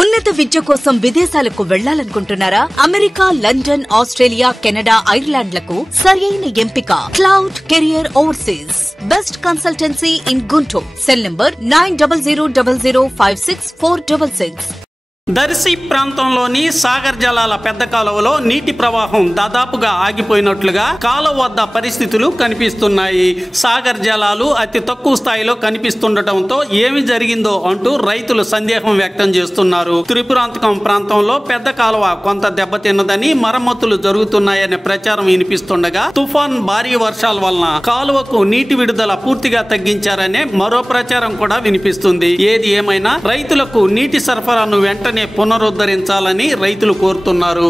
ఉన్నత విద్య కోసం విదేశాలకు వెళ్లాలనుకుంటున్నారా? అమెరికా, లండన్, ఆస్ట్రేలియా, కెనడా, ఐర్లాండ్లకు సరైన ఎంపిక cloud career overseas. Best consultancy in Guntur. Cell number 9000056466. Darsi ప్రాంతంలోని సాగర్ జలాల పెద్ద కాలువలో నీటి ప్రవాహం దాదాపుగా ఆగిపోయినట్లుగా కాలువ వద్ద పరిస్థితులు కనిపిస్తున్నాయి. సాగర్ జలాలు అతి తక్కువ స్థాయిలో కనిపిస్తుండటంతో ఏమి జరిగిందో అంటూ రైతులు సందేహం వ్యక్తం చేస్తున్నారు. త్రిపురాంతకం ప్రాంతంలో పెద్ద కాలువ కొంత దెబ్బతిన్నదని, మరమ్మతులు జరుగుతున్నాయనే ప్రచారం వినిపిస్తుండగా తుఫాన్ భారీ వర్షాల వలన కాలువకు నీటి విడుదల పూర్తిగా తగ్గించారనే మరో ప్రచారం కూడా వినిపిస్తుంది. ఏది ఏమైనా రైతులకు నీటి సరఫరాను వెంటనే పునరుద్ధరించాలని రైతులు కోరుతున్నారు.